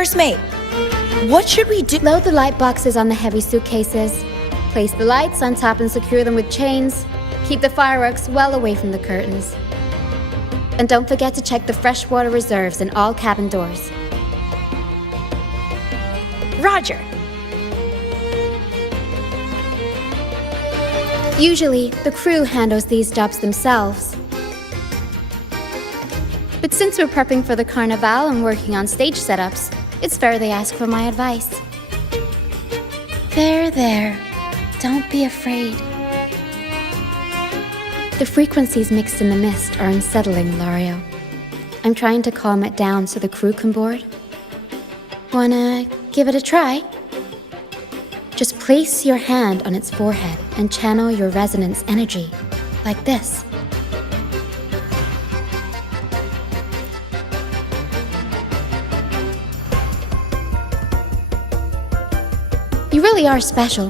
First mate, what should we do? Load the light boxes on the heavy suitcases. Place the lights on top and secure them with chains. Keep the fireworks well away from the curtains. And don't forget to check the freshwater reserves in all cabin doors. Roger. Usually, the crew handles these jobs themselves. But since we're prepping for the Carnival and working on stage setups, it's fair they ask for my advice. There. Don't be afraid. The frequencies mixed in the mist are unsettling, Lario. I'm trying to calm it down so the crew can board. Wanna give it a try? Just place your hand on its forehead and channel your resonance energy, like this. You really are special.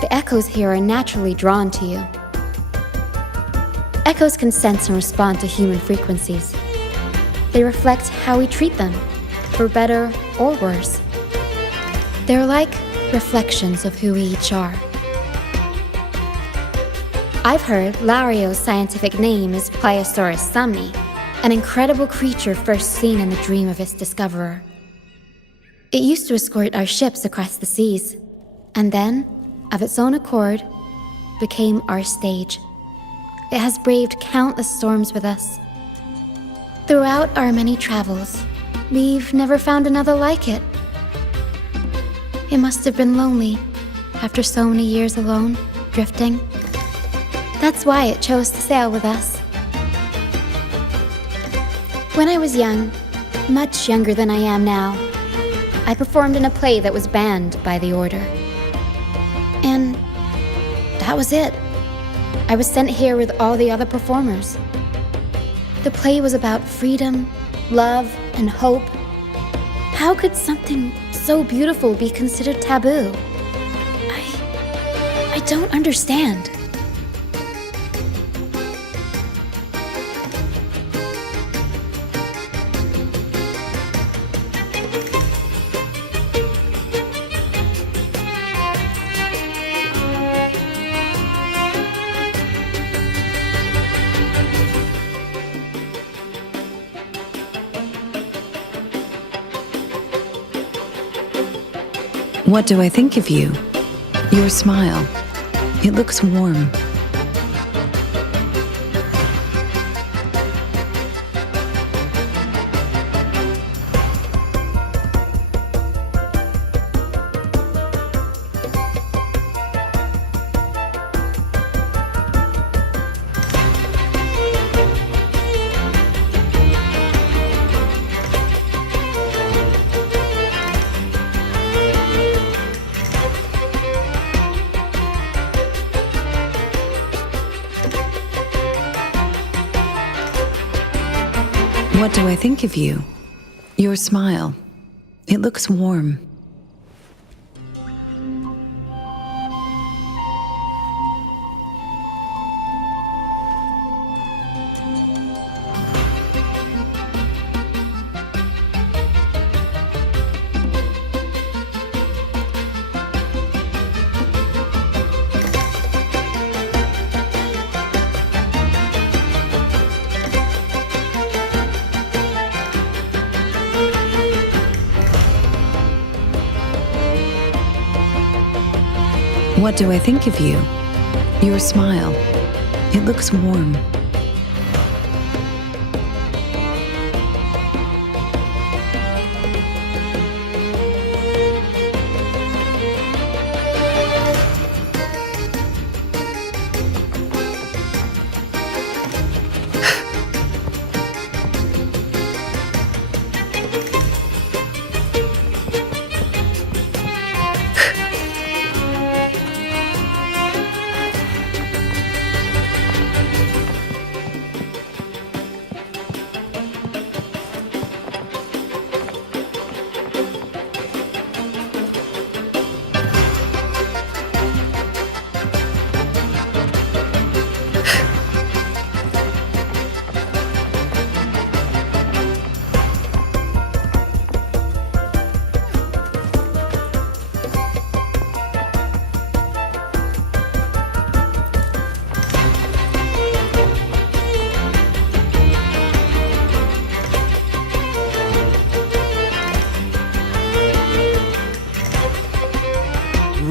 The echoes here are naturally drawn to you. Echoes can sense and respond to human frequencies. They reflect how we treat them, for better or worse. They're like reflections of who we each are. I've heard Lario's scientific name is Pliosaurus somni, an incredible creature first seen in the dream of its discoverer. It used to escort our ships across the seas, and then, of its own accord, became our stage. It has braved countless storms with us. Throughout our many travels, we've never found another like it. It must have been lonely, after so many years alone, drifting. That's why it chose to sail with us. When I was young, much younger than I am now, I performed in a play that was banned by the Order. And that was it. I was sent here with all the other performers. The play was about freedom, love, and hope. How could something so beautiful be considered taboo? I don't understand. What do I think of you? Your smile. It looks warm. What do I think of you? Your smile. It looks warm. What do I think of you? Your smile. It looks warm.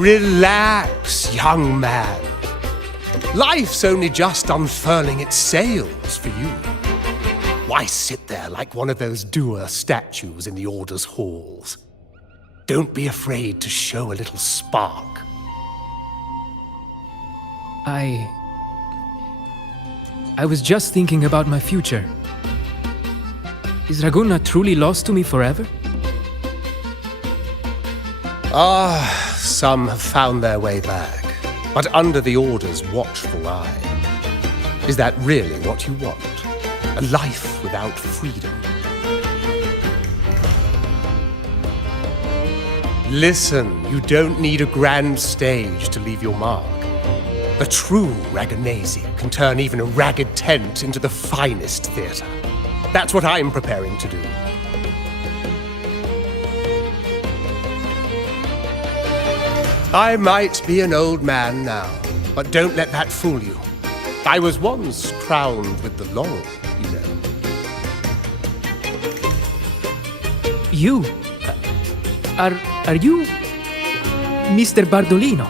Relax, young man. Life's only just unfurling its sails for you. Why sit there like one of those dour statues in the Order's halls? Don't be afraid to show a little spark. I was just thinking about my future. Is Raguna truly lost to me forever? Some have found their way back, but under the Order's watchful eye. Is that really what you want? A life without freedom? Listen, you don't need a grand stage to leave your mark. The true Raganazi can turn even a ragged tent into the finest theatre. That's what I'm preparing to do. I might be an old man now, but don't let that fool you. I was once crowned with the laurel, you know. You? Are you Mr. Bardolino?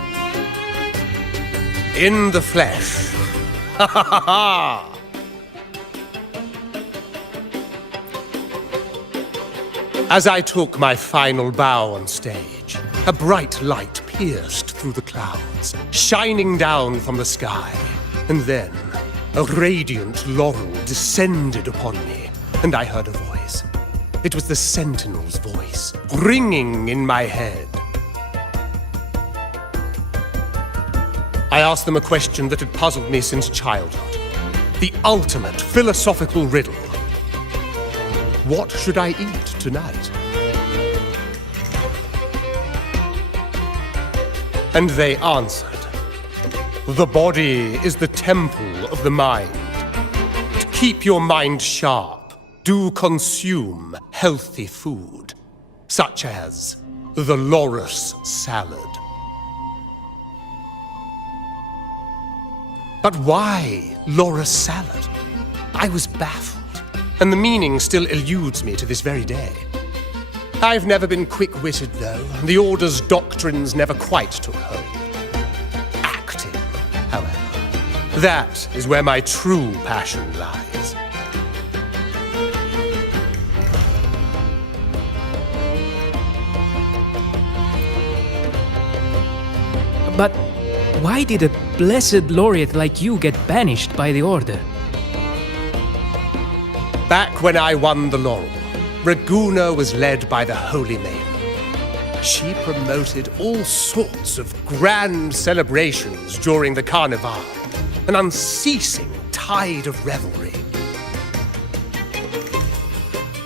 In the flesh. Ha ha ha ha! As I took my final bow on stage, a bright light pierced through the clouds, shining down from the sky. And then, a radiant laurel descended upon me, and I heard a voice. It was the Sentinel's voice, ringing in my head. I asked them a question that had puzzled me since childhood. The ultimate philosophical riddle. What should I eat tonight? And they answered. The body is the temple of the mind. To keep your mind sharp, do consume healthy food, such as the loris salad. But why loris salad? I was baffled, and the meaning still eludes me to this very day. I've never been quick-witted, though, and the Order's doctrines never quite took hold. Acting, however, that is where my true passion lies. But why did a blessed laureate like you get banished by the Order? Back when I won the laurel, Raguna was led by the Holy Maiden. She promoted all sorts of grand celebrations during the Carnival, an unceasing tide of revelry.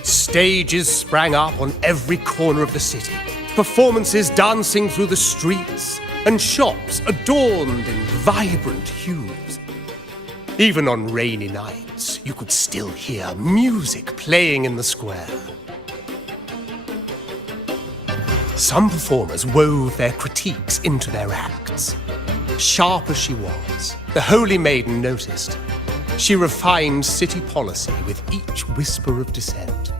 Stages sprang up on every corner of the city, performances dancing through the streets, and shops adorned in vibrant hues. Even on rainy nights, you could still hear music playing in the square. Some performers wove their critiques into their acts. Sharp as she was, the Holy Maiden noticed. She refined city policy with each whisper of dissent.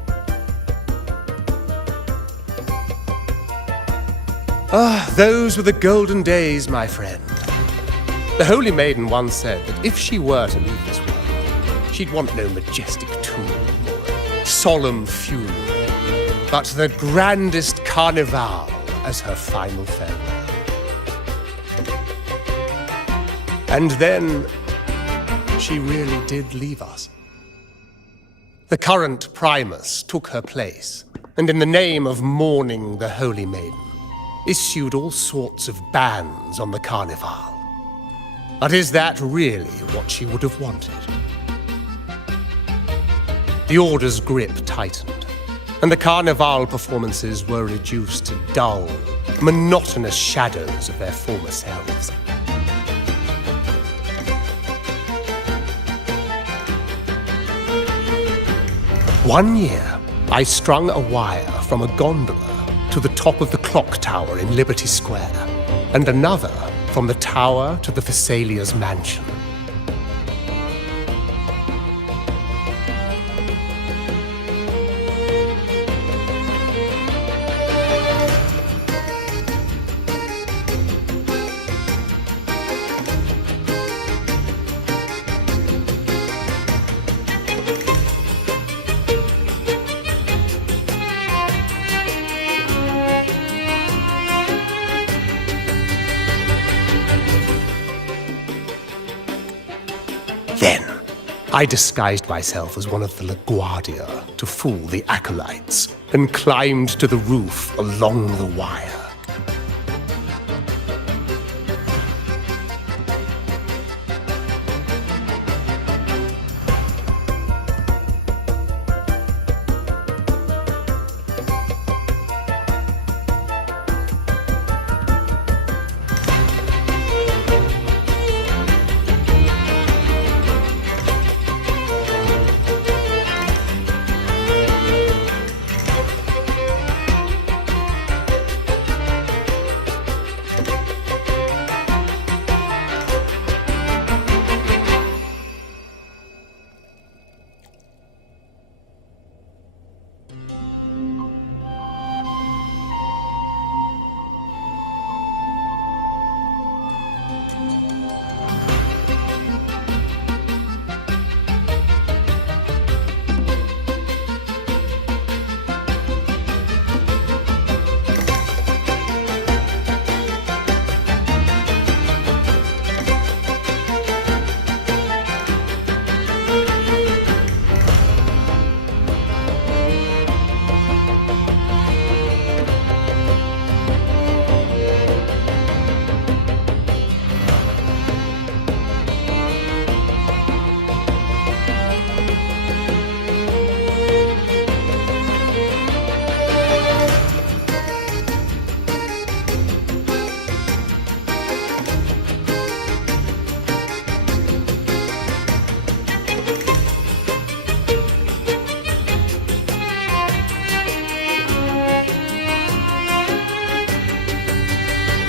Those were the golden days, my friend. The Holy Maiden once said that if she were to leave this world, she'd want no majestic tomb or solemn funeral, but the grandest carnival as her final farewell. And then, she really did leave us. The current Primus took her place, and in the name of mourning the Holy Maiden, issued all sorts of bans on the Carnival. But is that really what she would have wanted? The Order's grip tightened, and the Carnival performances were reduced to dull, monotonous shadows of their former selves. One year, I strung a wire from a gondola to the top of the clock tower in Liberty Square, and another from the tower to the Thessalia's mansion. I disguised myself as one of the LaGuardia to fool the acolytes, and climbed to the roof along the wire.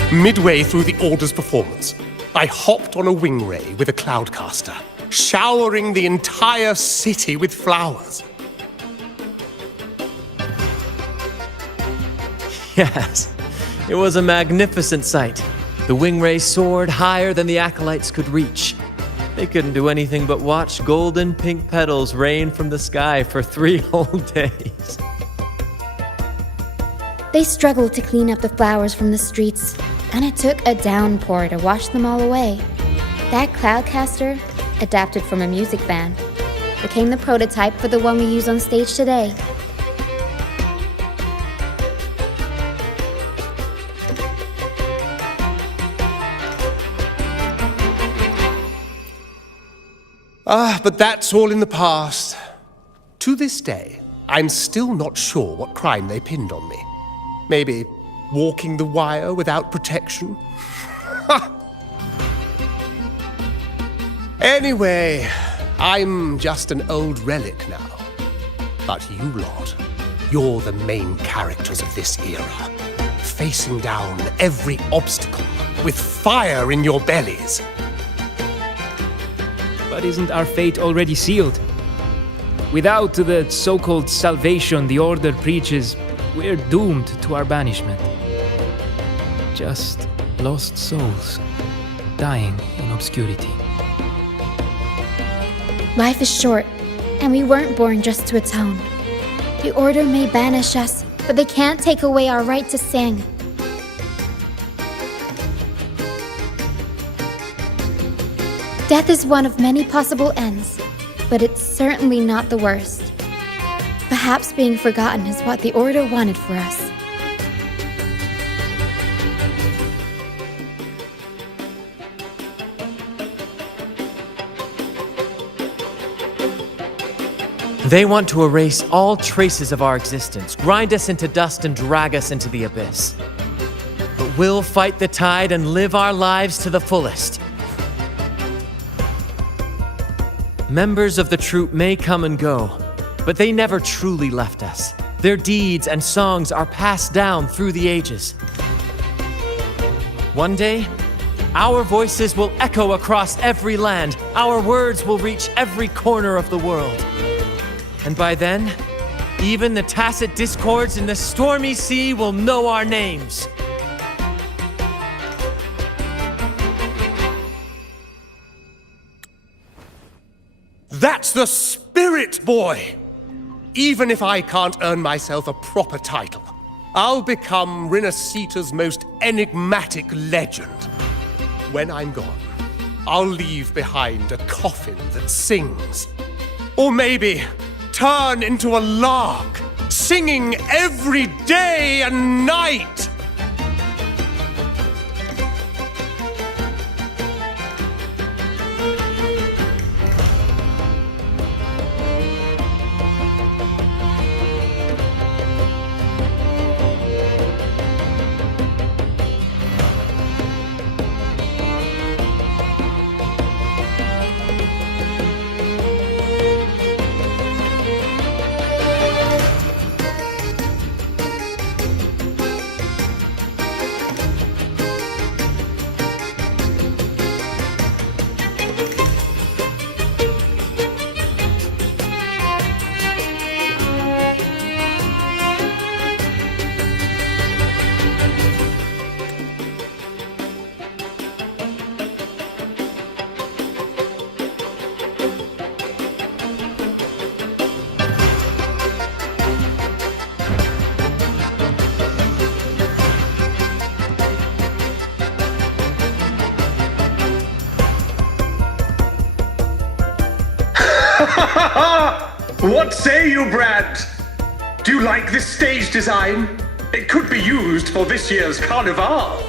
Midway through the Order's performance, I hopped on a wing ray with a cloudcaster, showering the entire city with flowers. Yes, it was a magnificent sight. The wing ray soared higher than the acolytes could reach. They couldn't do anything but watch golden pink petals rain from the sky for 3 whole days. They struggled to clean up the flowers from the streets, and it took a downpour to wash them all away. That cloudcaster, adapted from a music band, became the prototype for the one we use on stage today. But that's all in the past. To this day, I'm still not sure what crime they pinned on me. Maybe walking the wire without protection? Anyway, I'm just an old relic now. But you lot, you're the main characters of this era, facing down every obstacle with fire in your bellies. But isn't our fate already sealed? Without the so-called salvation the Order preaches, we're doomed to our banishment. Just lost souls, dying in obscurity. Life is short, and we weren't born just to atone. The Order may banish us, but they can't take away our right to sing. Death is one of many possible ends, but it's certainly not the worst. Perhaps being forgotten is what the Order wanted for us. They want to erase all traces of our existence, grind us into dust and drag us into the abyss. But we'll fight the tide and live our lives to the fullest. Members of the troupe may come and go, but they never truly left us. Their deeds and songs are passed down through the ages. One day, our voices will echo across every land. Our words will reach every corner of the world. And by then, even the tacit discords in the stormy sea will know our names. That's the spirit, boy! Even if I can't earn myself a proper title, I'll become Rinasita's most enigmatic legend. When I'm gone, I'll leave behind a coffin that sings. Or maybe turn into a lark, singing every day and night. What say you, Brad? Do you like this stage design? It could be used for this year's carnival.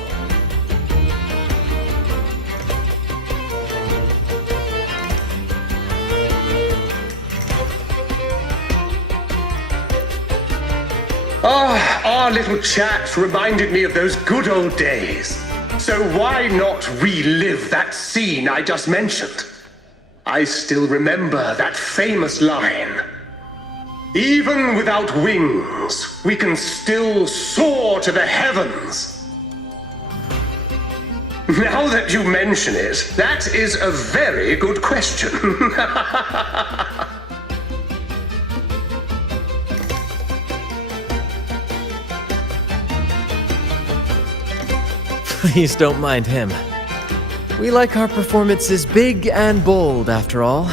Our little chat reminded me of those good old days. So why not relive that scene I just mentioned? I still remember that famous line. Even without wings, we can still soar to the heavens. Now that you mention it, that is a very good question. Please don't mind him. We like our performances big and bold, after all.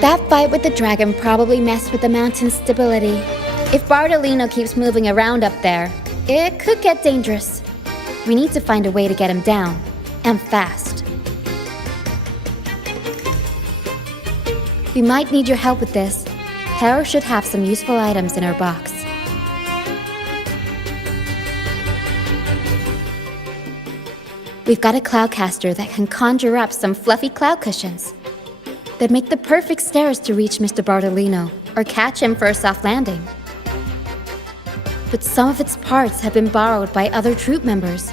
That fight with the dragon probably messed with the mountain's stability. If Bardolino keeps moving around up there, it could get dangerous. We need to find a way to get him down, and fast. We might need your help with this. Hera should have some useful items in her box. We've got a cloudcaster that can conjure up some fluffy cloud cushions. They'd make the perfect stairs to reach Mr. Bardolino, or catch him for a soft landing. But some of its parts have been borrowed by other troop members.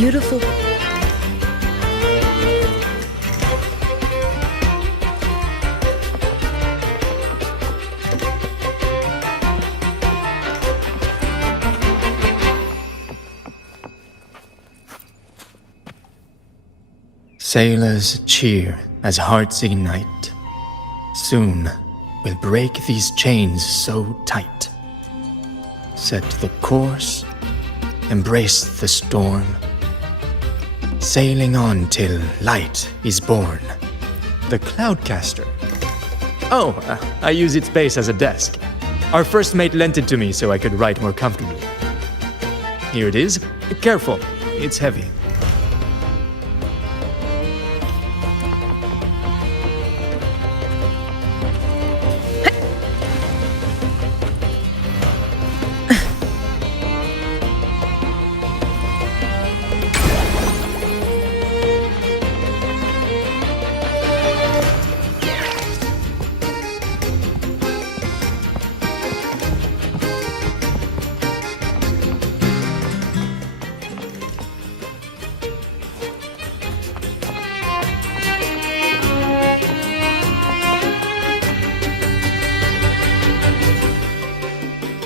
beautiful. Sailors cheer as hearts ignite. Soon we'll break these chains so tight. Set the course, embrace the storm, sailing on till light is born. The Cloudcaster. Oh, I use its base as a desk. Our first mate lent it to me so I could write more comfortably. Here it is. Careful, it's heavy.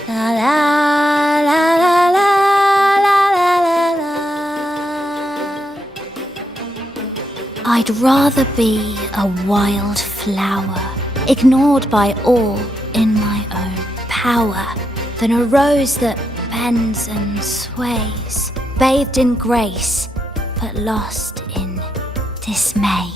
La la la la la la la la. I'd rather be a wild flower, ignored by all in my own power, than a rose that bends and sways, bathed in grace, but lost in dismay.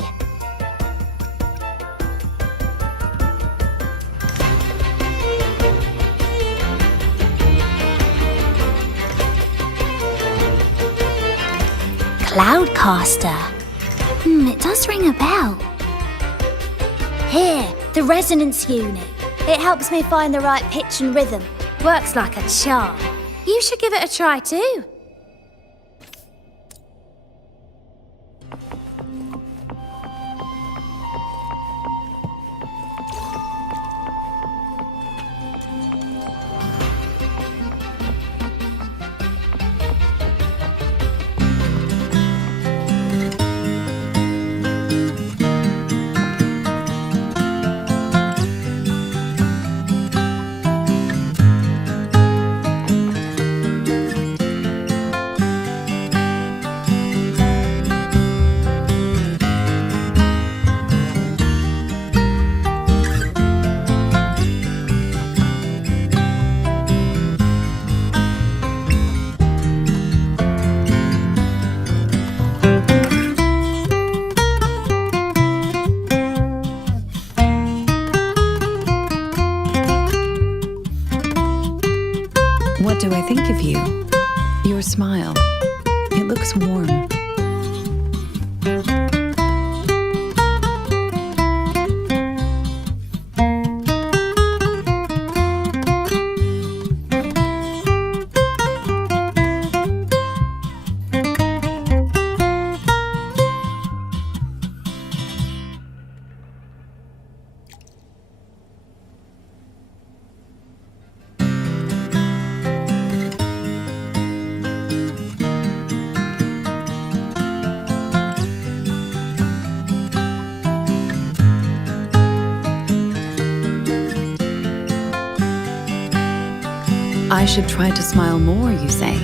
Cloudcaster. It does ring a bell. Here, the resonance unit. It helps me find the right pitch and rhythm. Works like a charm. You should give it a try too. What do I think of you? Your smile. It looks warm. I should try to smile more, you say?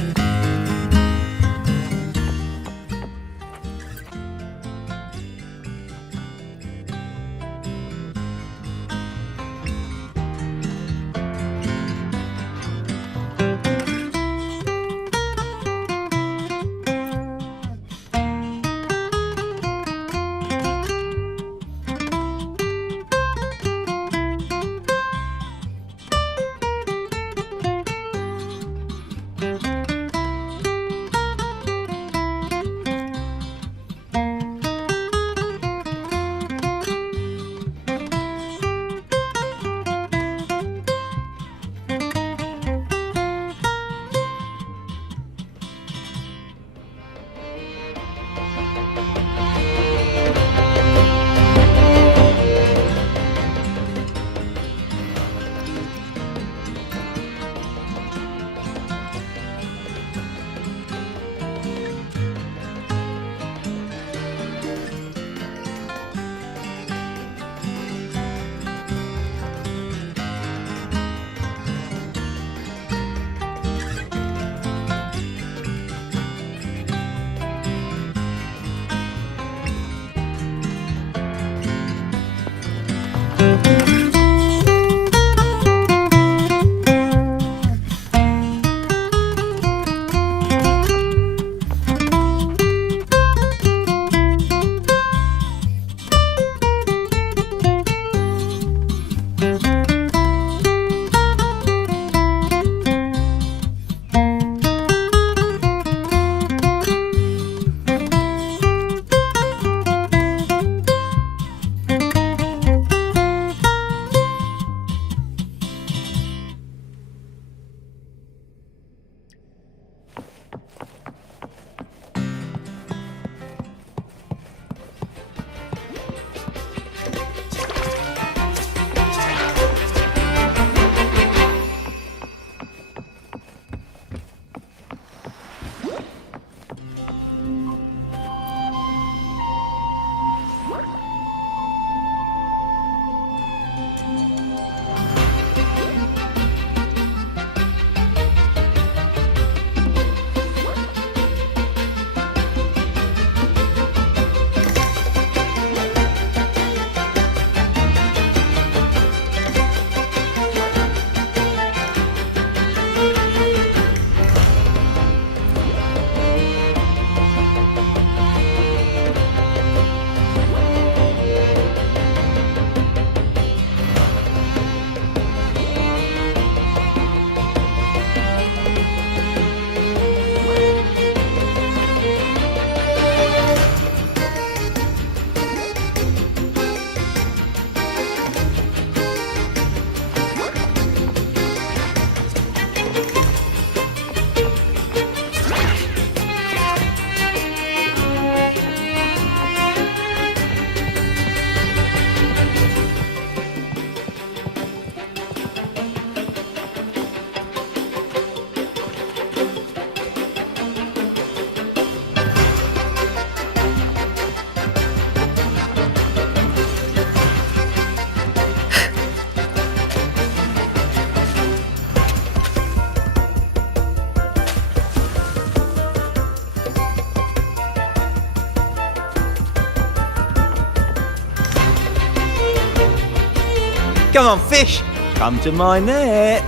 Come on, fish. Come to my net.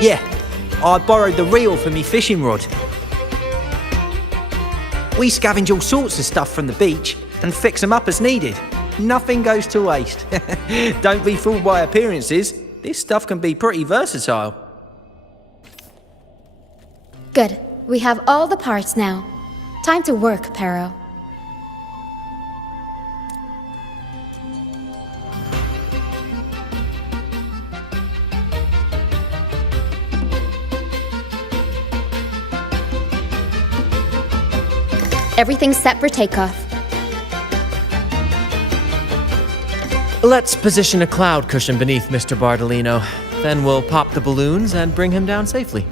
Yeah, I borrowed the reel for me fishing rod. We scavenge all sorts of stuff from the beach and fix them up as needed. Nothing goes to waste. Don't be fooled by appearances. This stuff can be pretty versatile. Good. We have all the parts now. Time to work, Pero. Everything's set for takeoff. Let's position a cloud cushion beneath Mr. Bardolino. Then we'll pop the balloons and bring him down safely.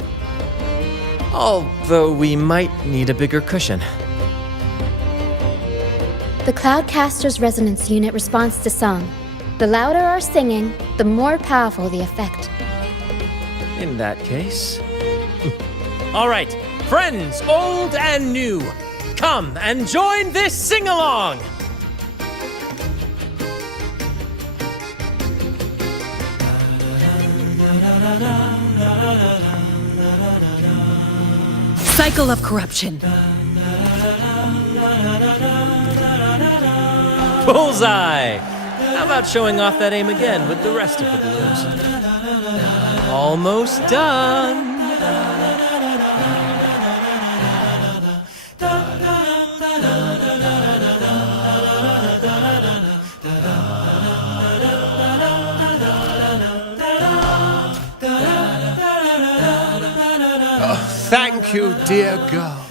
Although we might need a bigger cushion. The Cloudcaster's resonance unit responds to song. The louder our singing, the more powerful the effect. In that case... All right, friends old and new, come and join this sing-along! Cycle of corruption. Bullseye! How about showing off that aim again with the rest of the balloons? Almost done! Thank you, dear girl.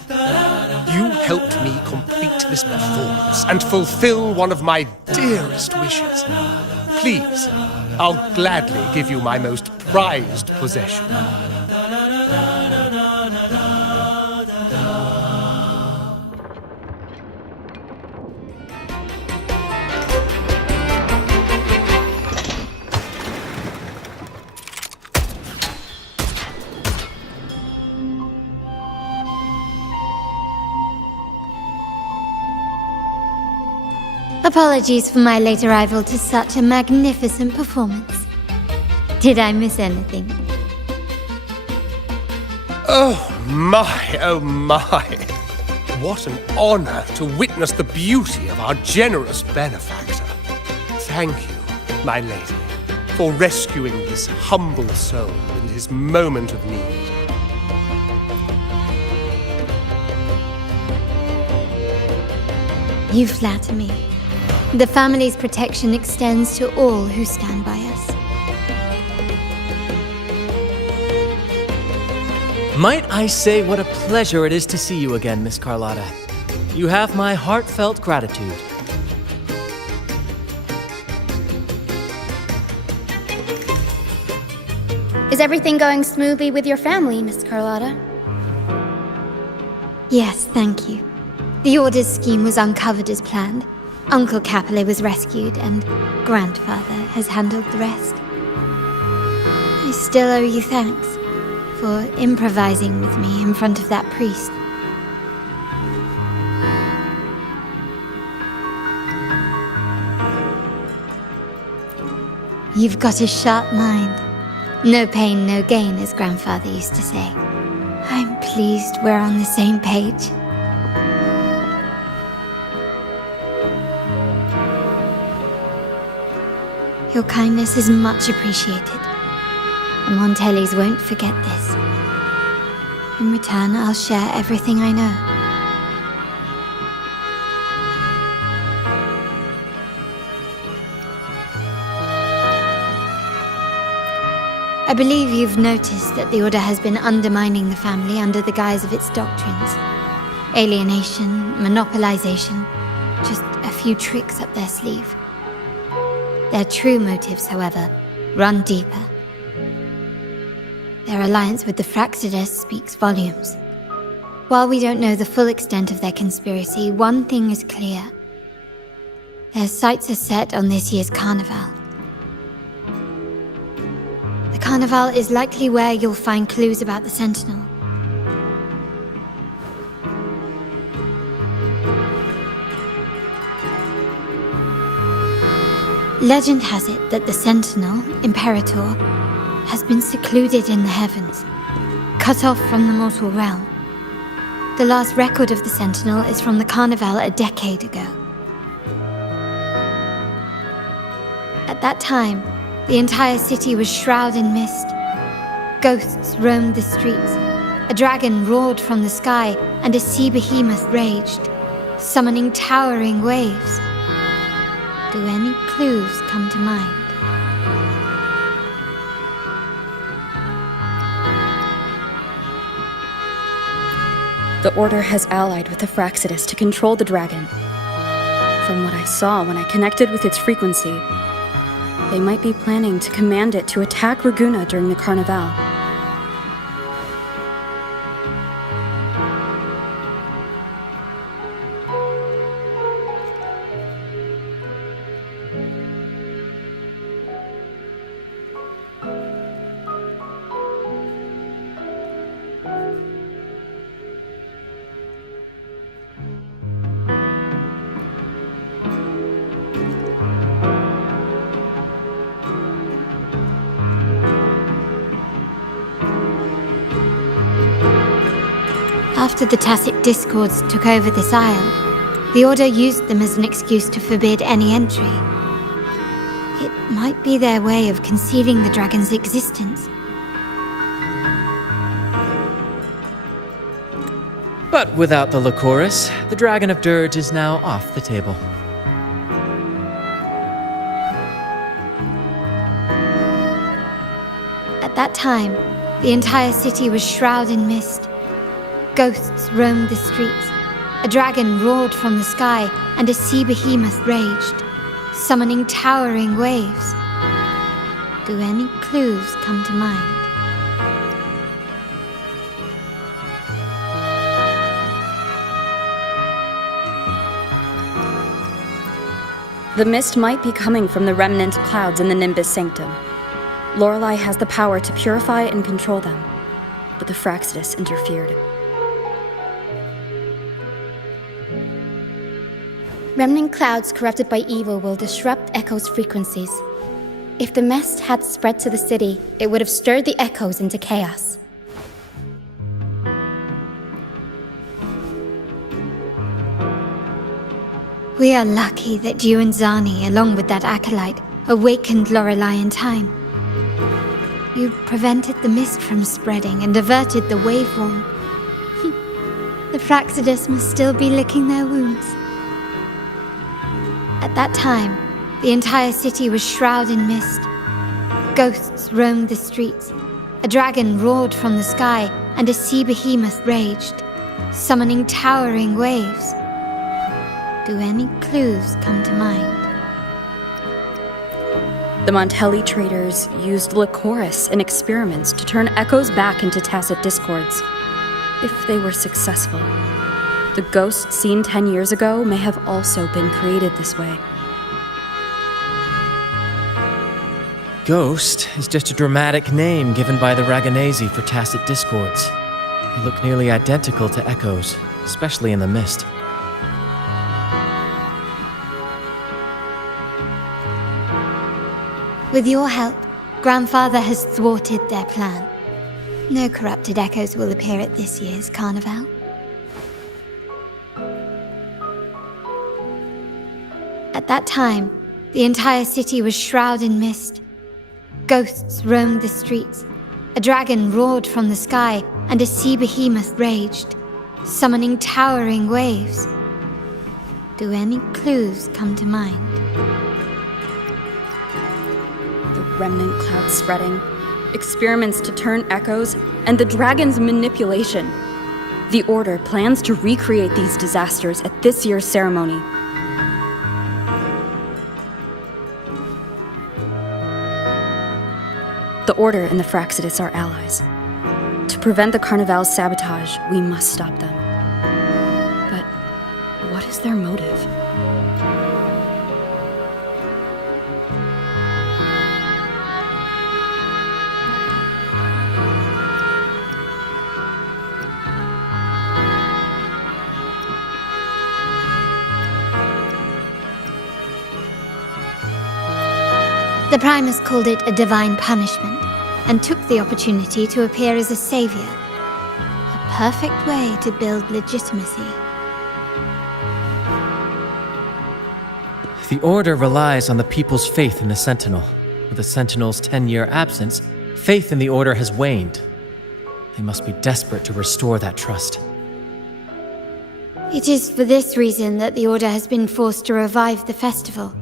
You helped me complete this performance and fulfill one of my dearest wishes. Please, I'll gladly give you my most prized possession. Apologies for my late arrival to such a magnificent performance. Did I miss anything? Oh my, oh my. What an honor to witness the beauty of our generous benefactor. Thank you, my lady, for rescuing this humble soul in his moment of need. You flatter me. The family's protection extends to all who stand by us. Might I say what a pleasure it is to see you again, Miss Carlotta. You have my heartfelt gratitude. Is everything going smoothly with your family, Miss Carlotta? Yes, thank you. The Order's scheme was uncovered as planned. Uncle Capulet was rescued, and Grandfather has handled the rest. I still owe you thanks for improvising with me in front of that priest. You've got a sharp mind. No pain, no gain, as Grandfather used to say. I'm pleased we're on the same page. Your kindness is much appreciated. The Montellis won't forget this. In return, I'll share everything I know. I believe you've noticed that the Order has been undermining the family under the guise of its doctrines. Alienation, monopolization, just a few tricks up their sleeve. Their true motives, however, run deeper. Their alliance with the Fraxides speaks volumes. While we don't know the full extent of their conspiracy, one thing is clear. Their sights are set on this year's carnival. The carnival is likely where you'll find clues about the Sentinel. Legend has it that the Sentinel, Imperator, has been secluded in the heavens, cut off from the mortal realm. The last record of the Sentinel is from the Carnival a decade ago. At that time, the entire city was shrouded in mist. Ghosts roamed the streets. A dragon roared from the sky, and a sea behemoth raged, summoning towering waves. Do any clues come to mind? The Order has allied with the Fraxidus to control the dragon. From what I saw when I connected with its frequency, they might be planning to command it to attack Raguna during the Carnival. After the Tacit Discords took over this isle, the Order used them as an excuse to forbid any entry. It might be their way of concealing the dragon's existence. But without the Lycoris, the Dragon of Dirge is now off the table. At that time, the entire city was shrouded in mist. Ghosts roamed the streets. A dragon roared from the sky, and a sea behemoth raged, summoning towering waves. Do any clues come to mind? The mist might be coming from the remnant clouds in the Nimbus Sanctum. Lorelei has the power to purify and control them, but the Fraxidus interfered. Remnant clouds corrupted by evil will disrupt Echo's frequencies. If the mist had spread to the city, it would have stirred the Echoes into chaos. We are lucky that you and Zani, along with that acolyte, awakened Lorelei in time. You prevented the mist from spreading and averted the waveform. The Fraxidus must still be licking their wounds. At that time, the entire city was shrouded in mist. Ghosts roamed the streets. A dragon roared from the sky, and a sea behemoth raged, summoning towering waves. Do any clues come to mind? The Montelli traders used Lycoris in experiments to turn echoes back into tacit discords. If they were successful, the ghosts seen 10 years ago may have also been created this way. Ghost is just a dramatic name given by the Raganesi for tacit discords. They look nearly identical to echoes, especially in the mist. With your help, Grandfather has thwarted their plan. No corrupted echoes will appear at this year's Carnival. At that time, the entire city was shrouded in mist. Ghosts roamed the streets. A dragon roared from the sky, and a sea behemoth raged, summoning towering waves. Do any clues come to mind? The remnant cloud spreading, experiments to turn echoes, and the dragon's manipulation. The Order plans to recreate these disasters at this year's ceremony. The Order and the Fraxidus are allies. To prevent the Carnival's sabotage, we must stop them. But what is their motive? The Primus called it a divine punishment, and took the opportunity to appear as a savior. A perfect way to build legitimacy. The Order relies on the people's faith in the Sentinel. With the Sentinel's 10-year absence, faith in the Order has waned. They must be desperate to restore that trust. It is for this reason that the Order has been forced to revive the festival.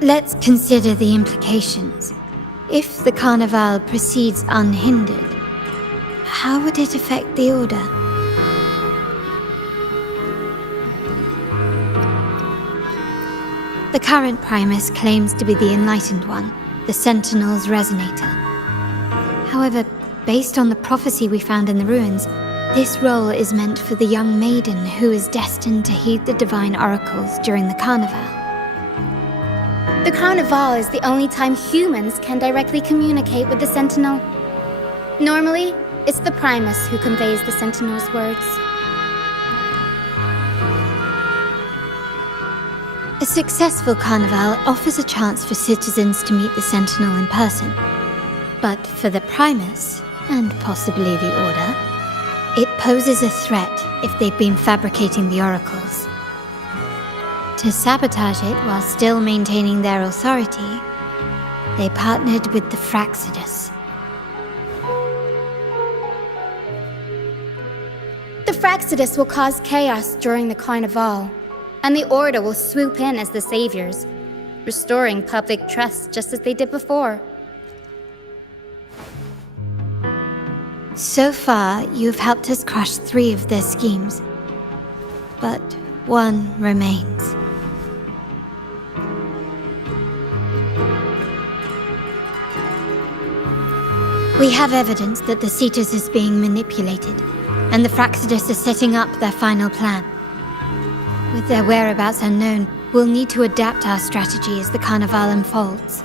Let's consider the implications. If the Carnival proceeds unhindered, how would it affect the Order? The current Primus claims to be the Enlightened One, the Sentinel's Resonator. However, based on the prophecy we found in the ruins, this role is meant for the young maiden who is destined to heed the divine oracles during the Carnival. The Carnival is the only time humans can directly communicate with the Sentinel. Normally, it's the Primus who conveys the Sentinel's words. A successful Carnival offers a chance for citizens to meet the Sentinel in person. But for the Primus, and possibly the Order, it poses a threat if they've been fabricating the oracles. To sabotage it while still maintaining their authority, they partnered with the Fraxidus. The Fraxidus will cause chaos during the Carnival, and the Order will swoop in as the saviors, restoring public trust just as they did before. So far, you've helped us crush 3 of their schemes, but one remains. We have evidence that the Cetus is being manipulated, and the Fraxidus are setting up their final plan. With their whereabouts unknown, we'll need to adapt our strategy as the Carnival unfolds.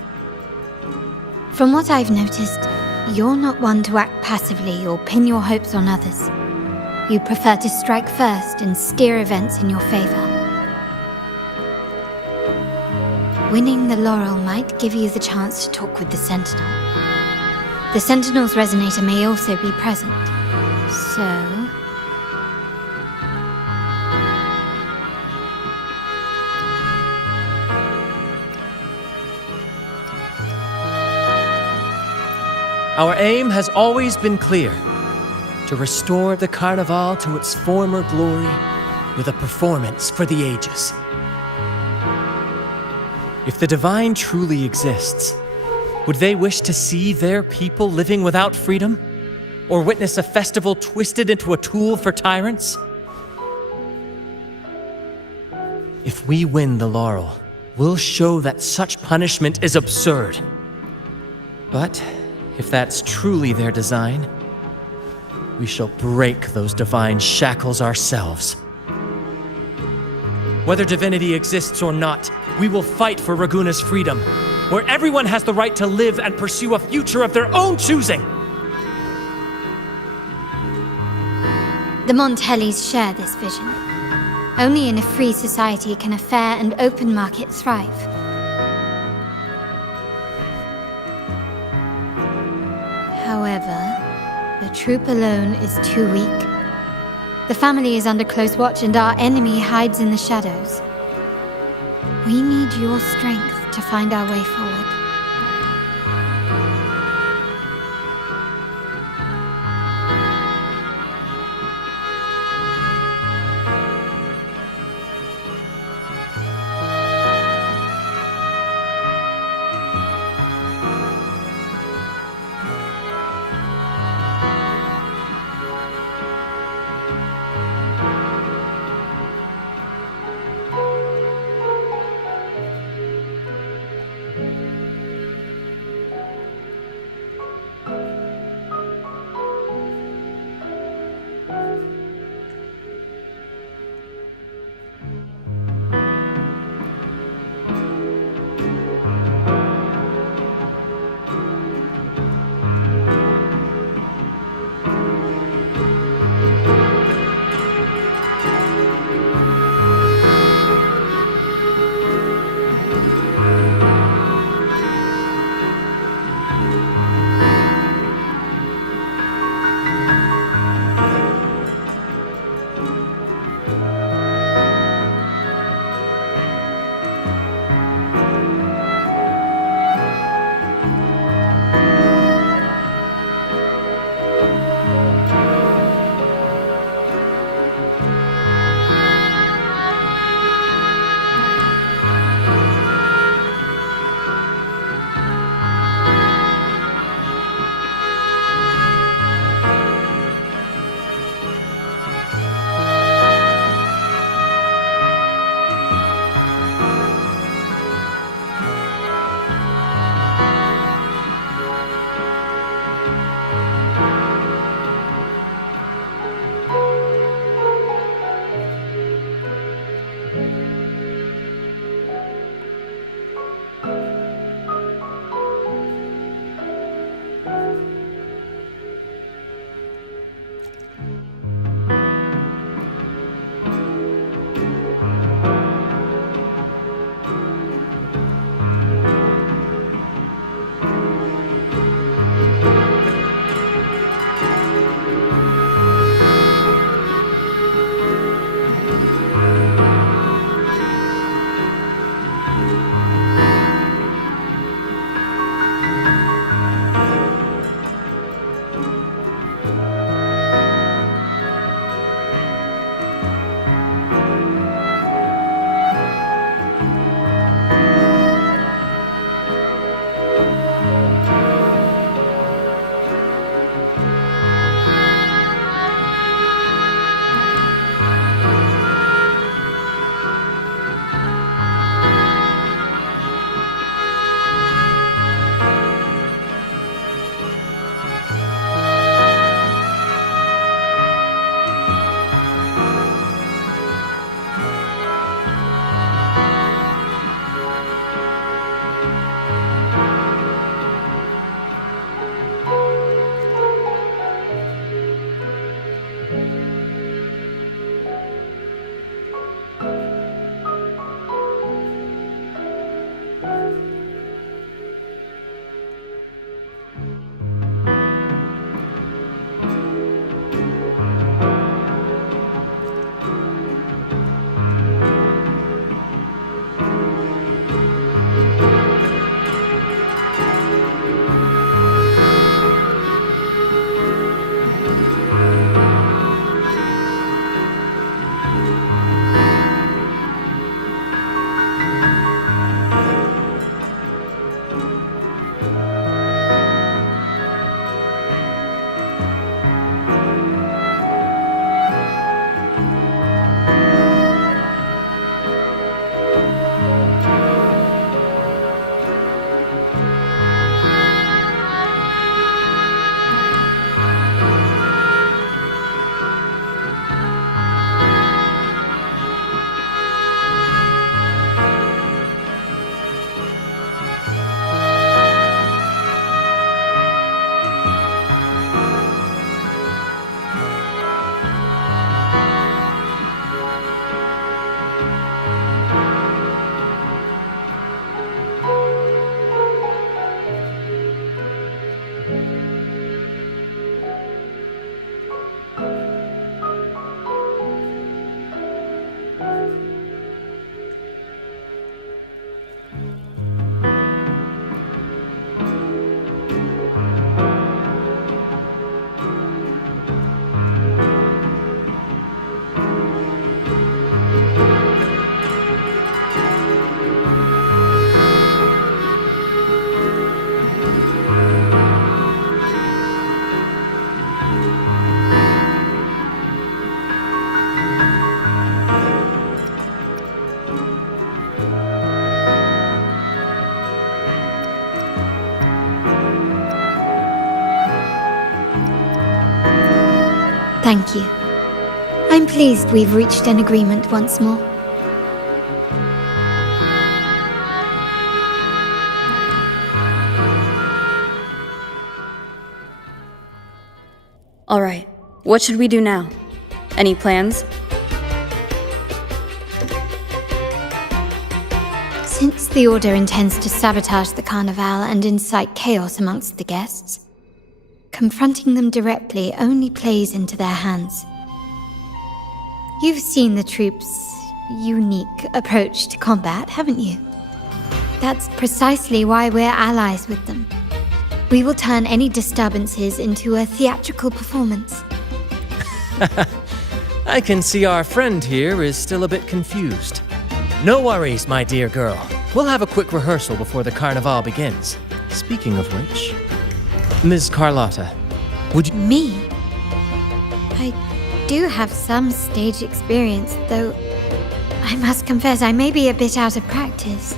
From what I've noticed, you're not one to act passively or pin your hopes on others. You prefer to strike first and steer events in your favor. Winning the laurel might give you the chance to talk with the Sentinel. The Sentinel's Resonator may also be present, so... Our aim has always been clear: to restore the Carnival to its former glory with a performance for the ages. If the Divine truly exists, would they wish to see their people living without freedom? Or witness a festival twisted into a tool for tyrants? If we win the laurel, we'll show that such punishment is absurd. But if that's truly their design, we shall break those divine shackles ourselves. Whether divinity exists or not, we will fight for Raguna's freedom, where everyone has the right to live and pursue a future of their own choosing. The Montellis share this vision. Only in a free society can a fair and open market thrive. However, the troop alone is too weak. The family is under close watch and our enemy hides in the shadows. We need your strength to find our way forward. Thank you. I'm pleased we've reached an agreement once more. All right, what should we do now? Any plans? Since the Order intends to sabotage the Carnival and incite chaos amongst the guests, confronting them directly only plays into their hands. You've seen the troops' unique approach to combat, haven't you? That's precisely why we're allies with them. We will turn any disturbances into a theatrical performance. I can see our friend here is still a bit confused. No worries, my dear girl. We'll have a quick rehearsal before the carnival begins. Speaking of which, Ms. Carlotta, would you— Me? I do have some stage experience, though I must confess I may be a bit out of practice.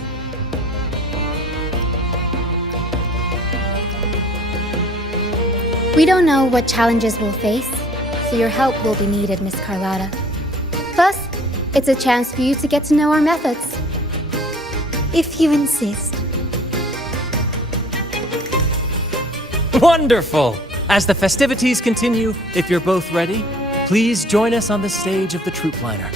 We don't know what challenges we'll face, so your help will be needed, Miss Carlotta. Plus, it's a chance for you to get to know our methods. If you insist. Wonderful! As the festivities continue, if you're both ready, please join us on the stage of the troop liner.